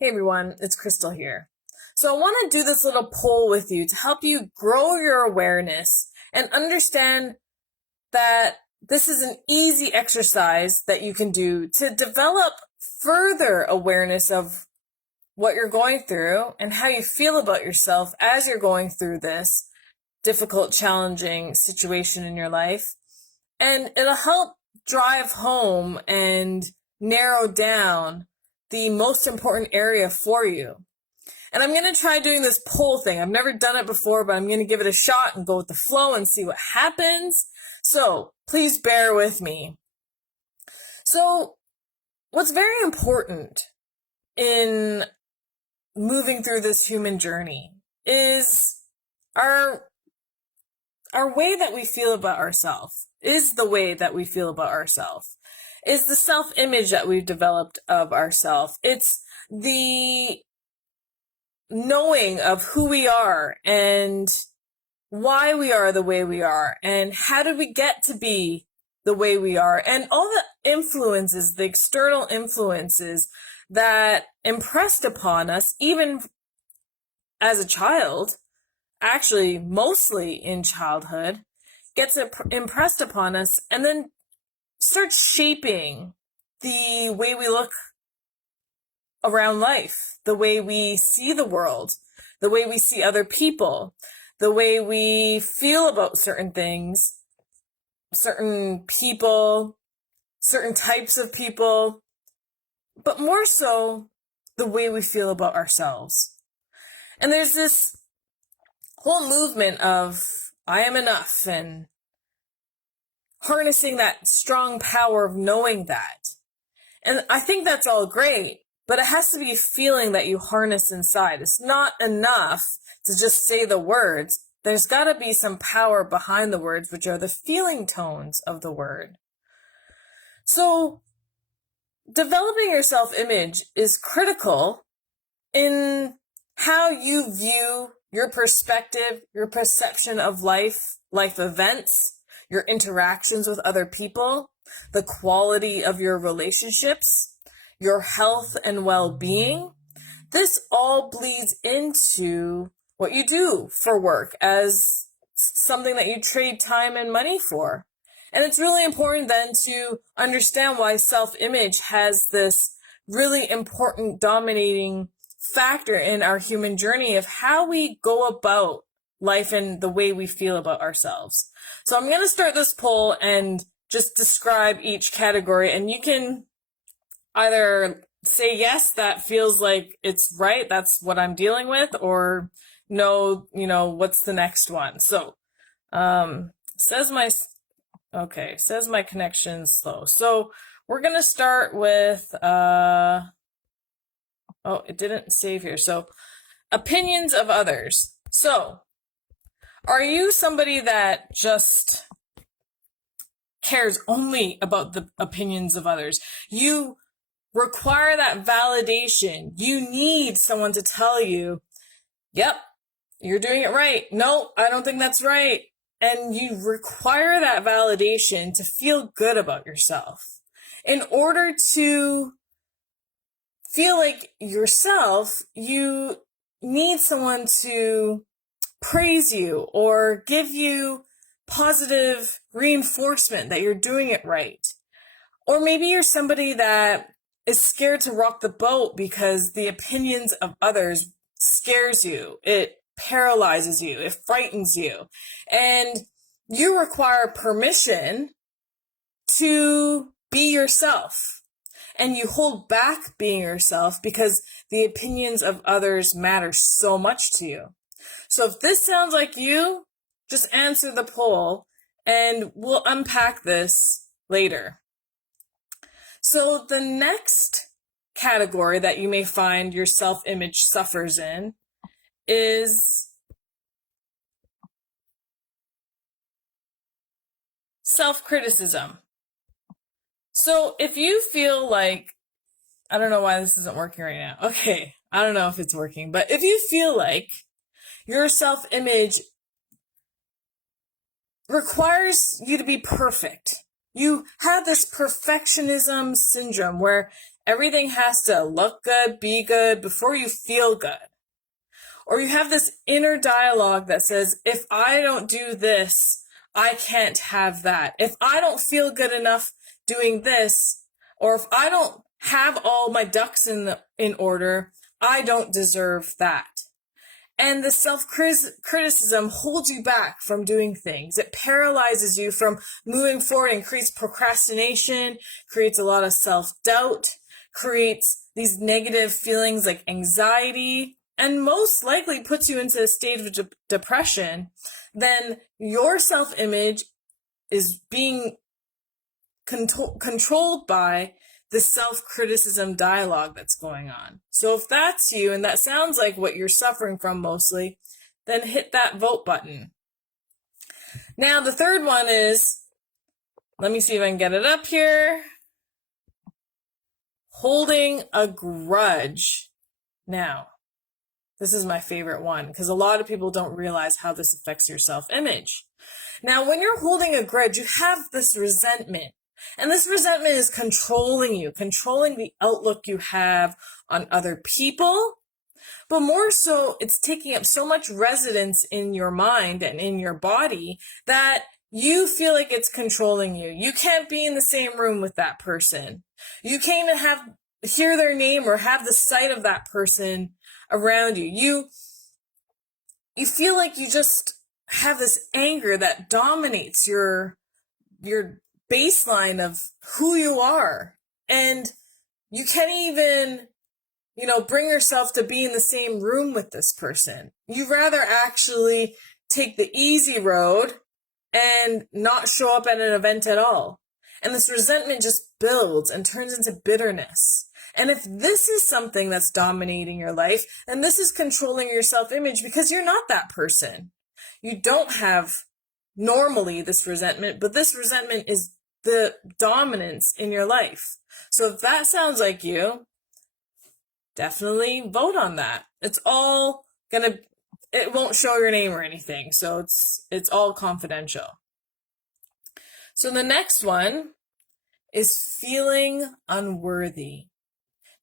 Hey everyone, it's Krystallee here. So I want to do this little poll with you to help you grow your awareness and understand that this is an easy exercise that you can do to develop further awareness of what you're going through and how you feel about yourself as you're going through this difficult, challenging situation in your life. And it'll help drive home and narrow down the most important area for you. And I'm going to try doing this poll thing. I've never done it before, but I'm going to give it a shot and go with the flow and see what happens. So please bear with me. So what's very important in moving through this human journey is our way that we feel about ourselves, is the way that we feel about ourselves, is the self-image that we've developed of ourselves. It's the knowing of who we are and why we are the way we are and how did we get to be the way we are, and all the influences, the external influences that impressed upon us even as a child, actually mostly in childhood, gets impressed upon us and then starts shaping the way we look around life, the way we see the world, the way we see other people, the way we feel about certain things, certain people, certain types of people, but more so the way we feel about ourselves. And there's this whole movement of I am enough and harnessing that strong power of knowing that. And I think that's all great, but it has to be a feeling that you harness inside. It's not enough to just say the words. There's got to be some power behind the words, which are the feeling tones of the word. So developing your self-image is critical in how you view your perspective, your perception of life events, your interactions with other people, the quality of your relationships, your health and well-being. This all bleeds into what you do for work as something that you trade time and money for. And it's really important then to understand why self-image has this really important dominating factor in our human journey of how we go about life and the way we feel about ourselves. So I'm going to start this poll and just describe each category, and you can either say yes, that feels like it's right, that's what I'm dealing with, or no, what's the next one? So says my connection's slow. So we're going to start with it didn't save here. So opinions of others. So are you somebody that just cares only about the opinions of others? You require that validation. You need someone to tell you, yep, you're doing it right. No, I don't think that's right. And you require that validation to feel good about yourself. In order to feel like yourself, you need someone to praise you or give you positive reinforcement that you're doing it right. Or maybe you're somebody that is scared to rock the boat because the opinions of others scares you. It paralyzes you. It frightens you. And you require permission to be yourself. And you hold back being yourself because the opinions of others matter so much to you. So if this sounds like you, just answer the poll and we'll unpack this later. So the next category that you may find your self-image suffers in is self-criticism. So if you feel like, I don't know why this isn't working right now. Okay, I don't know if it's working, but if you feel like your self-image requires you to be perfect, you have this perfectionism syndrome where Everything has to look good, be good before you feel good. Or you have this inner dialogue that says, if I don't do this, I can't have that. If I don't feel good enough doing this, or if I don't have all my ducks in order, I don't deserve that. And the self-criticism holds you back from doing things. It paralyzes you from moving forward and creates procrastination, creates a lot of self-doubt, creates these negative feelings like anxiety, and most likely puts you into a state of depression. Then your self-image is being controlled by the self-criticism dialogue that's going on. So if that's you and that sounds like what you're suffering from mostly, then hit that vote button. Now the third one is, let me see if I can get it up here. Holding a grudge. Now, this is my favorite one because a lot of people don't realize how this affects your self-image. Now, when you're holding a grudge, you have this resentment. And this resentment is controlling you, controlling the outlook you have on other people. But more so, it's taking up so much residence in your mind and in your body that you feel like it's controlling you. You can't be in the same room with that person. You can't even hear their name or have the sight of that person around you. You feel like you just have this anger that dominates your baseline of who you are, and you can't even, bring yourself to be in the same room with this person. You'd rather actually take the easy road and not show up at an event at all. And this resentment just builds and turns into bitterness. And if this is something that's dominating your life, then this is controlling your self-image because you're not that person. You don't have normally this resentment, but this resentment is the dominance in your life. So if that sounds like you, definitely vote on that. It won't show your name or anything. So it's all confidential. So the next one is feeling unworthy.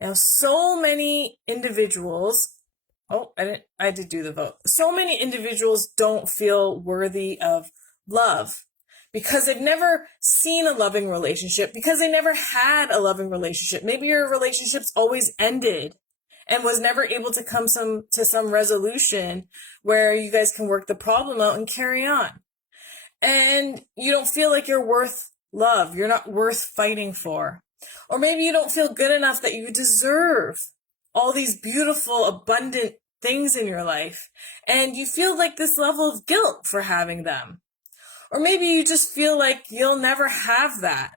Now, so many individuals, I did do the vote. So many individuals don't feel worthy of love because they've never seen a loving relationship, because they never had a loving relationship. Maybe your relationship's always ended and was never able to come to some resolution where you guys can work the problem out and carry on. And you don't feel like you're worth love. You're not worth fighting for. Or maybe you don't feel good enough that you deserve all these beautiful, abundant things in your life. And you feel like this level of guilt for having them. Or maybe you just feel like you'll never have that.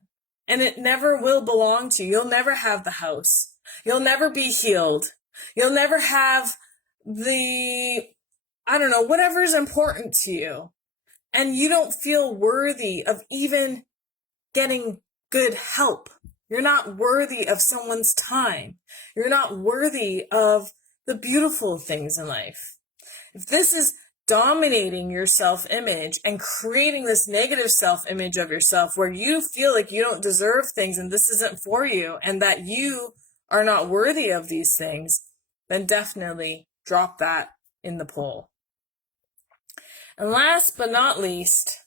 And it never will belong to you. You'll never have the house. You'll never be healed. You'll never have whatever is important to you. And you don't feel worthy of even getting good help. You're not worthy of someone's time. You're not worthy of the beautiful things in life. If this is dominating your self-image and creating this negative self-image of yourself where you feel like you don't deserve things and this isn't for you and that you are not worthy of these things, then definitely drop that in the poll. And last but not least,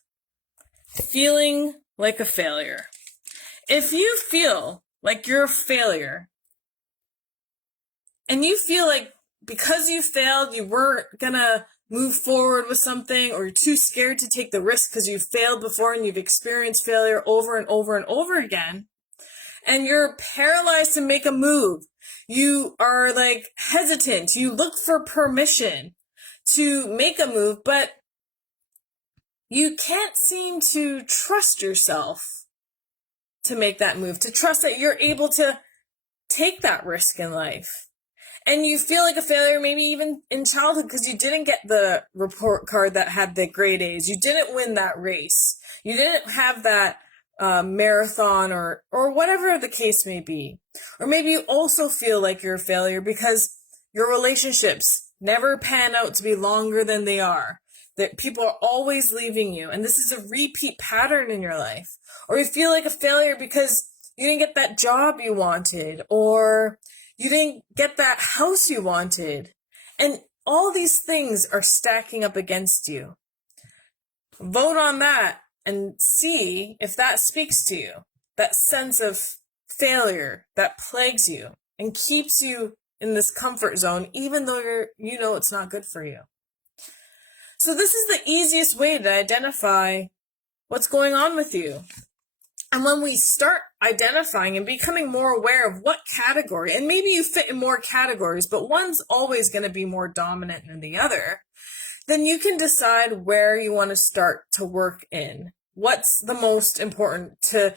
feeling like a failure. If you feel like you're a failure and you feel like because you failed, you weren't gonna move forward with something, or you're too scared to take the risk because you've failed before and you've experienced failure over and over and over again, and you're paralyzed to make a move, you are like hesitant, you look for permission to make a move, but you can't seem to trust yourself to make that move, to trust that you're able to take that risk in life. And you feel like a failure maybe even in childhood because you didn't get the report card that had the grade A's. You didn't win that race. You didn't have that marathon or whatever the case may be. Or maybe you also feel like you're a failure because your relationships never pan out to be longer than they are. That people are always leaving you. And this is a repeat pattern in your life. Or you feel like a failure because you didn't get that job you wanted, or you didn't get that house you wanted. And all these things are stacking up against you. Vote on that and see if that speaks to you. That sense of failure that plagues you and keeps you in this comfort zone, even though you know it's not good for you. So this is the easiest way to identify what's going on with you. And when we start identifying and becoming more aware of what category, and maybe you fit in more categories, but one's always going to be more dominant than the other, then you can decide where you want to start to work in. What's the most important to,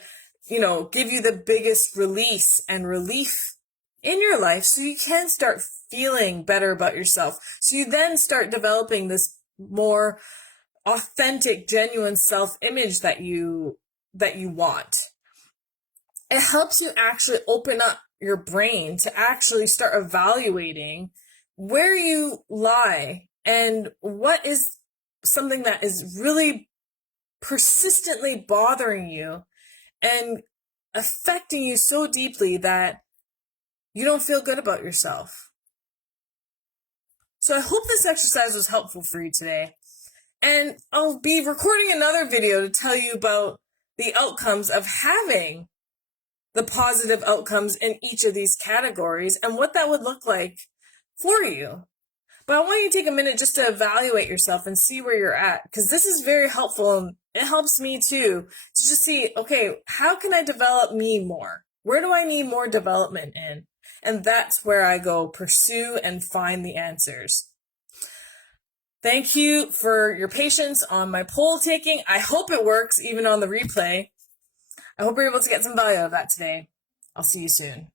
give you the biggest release and relief in your life so you can start feeling better about yourself. So you then start developing this more authentic, genuine self-image that you want. It helps you actually open up your brain to actually start evaluating where you lie and what is something that is really persistently bothering you and affecting you so deeply that you don't feel good about yourself. So I hope this exercise was helpful for you today. And I'll be recording another video to tell you about the outcomes of having the positive outcomes in each of these categories and what that would look like for you. But I want you to take a minute just to evaluate yourself and see where you're at, because this is very helpful and it helps me too to just see, okay, how can I develop me more? Where do I need more development in? And that's where I go pursue and find the answers. Thank you for your patience on my poll taking. I hope it works even on the replay. I hope you're able to get some value out of that today. I'll see you soon.